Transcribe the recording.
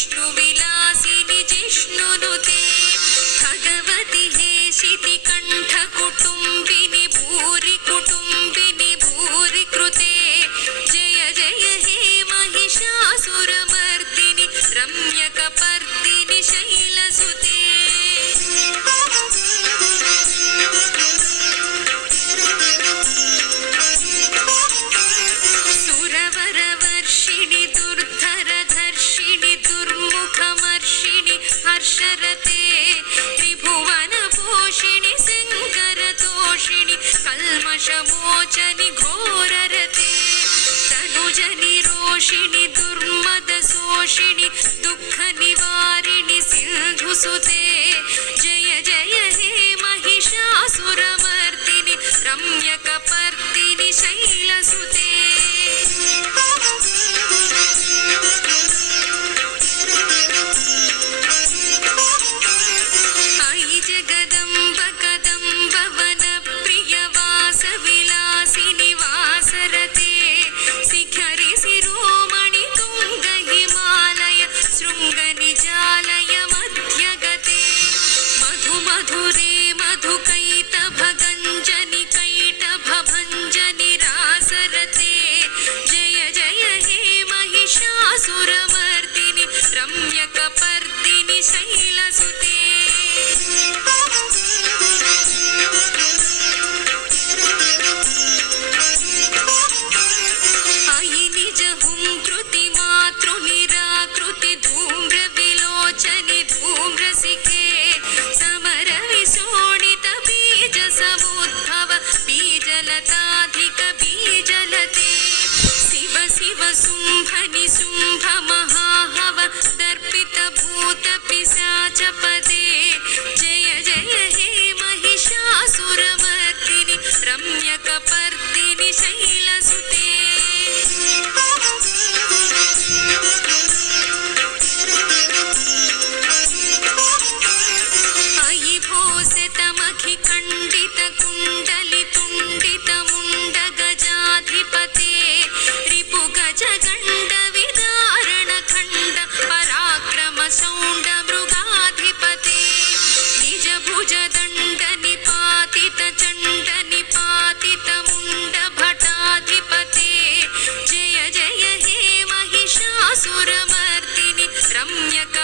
विष्णुविलासिनि जिष्णुनुते भगवति हेशिति कण्ठकुटुम्बिनि भूरि कुटुम्बिनि भूरि कृते जय जय हे महिषासुरमर्दिनि रम्यकपर्दिनि शैलसुते सुरवरवर्षिणि दुर्धरधर्षिणि दुर्मुखमर्षिणि हर्षरते त्रिभुवनपोषिणि शङ्करतोषिणि कल्मषमोचनि घोररते तनुजनि रोषिणि दुर्मदशोषिणि दुःखनिवारिणि सिन्धुसुते जय जय हे महिषासुरमर्दिनि रम्यकपर्दिनि शैलसुते अयि जगदम्ब कदम्ब वनप्रियवासविलासिनि वासरते शिखरि शिरोमणि तुङ्ग हिमालय शृङ्गनिजालय मध्यगते मधुमधुरे मधुकैटभगञ्जनि कैटभभञ्जनि रासरते जय जय हे महिषासुरमर्दिनि रम्यकपर्दिनि शैलसुते अयि निज हुङ्कृति मातृनिराकृति धूम्रविलोचनि धूम्रसिखे समरविशोणित बीजसमुद्भव बीजलताधिक बीजलते शिव शिव शुम्भनि शुम्भ महाहव दर्पित भूत पिशाचपदे जय जय हे महिषासुरमर्दिनि रम्यकपर्दिनि शैलसुते अयि भोसितमखि खण्डित कुण्डलि तुण्डित मुण्ड गजाधिपते रिपु गज गण्ड विदारण खण्ड पराक्रम शौण्ड मृगाधिपते निज भुज दण्ड निपातित चण्ड निपातित मुण्ड भटाधिपते जय जय हे महिषासुरमर्दिनि रम्यक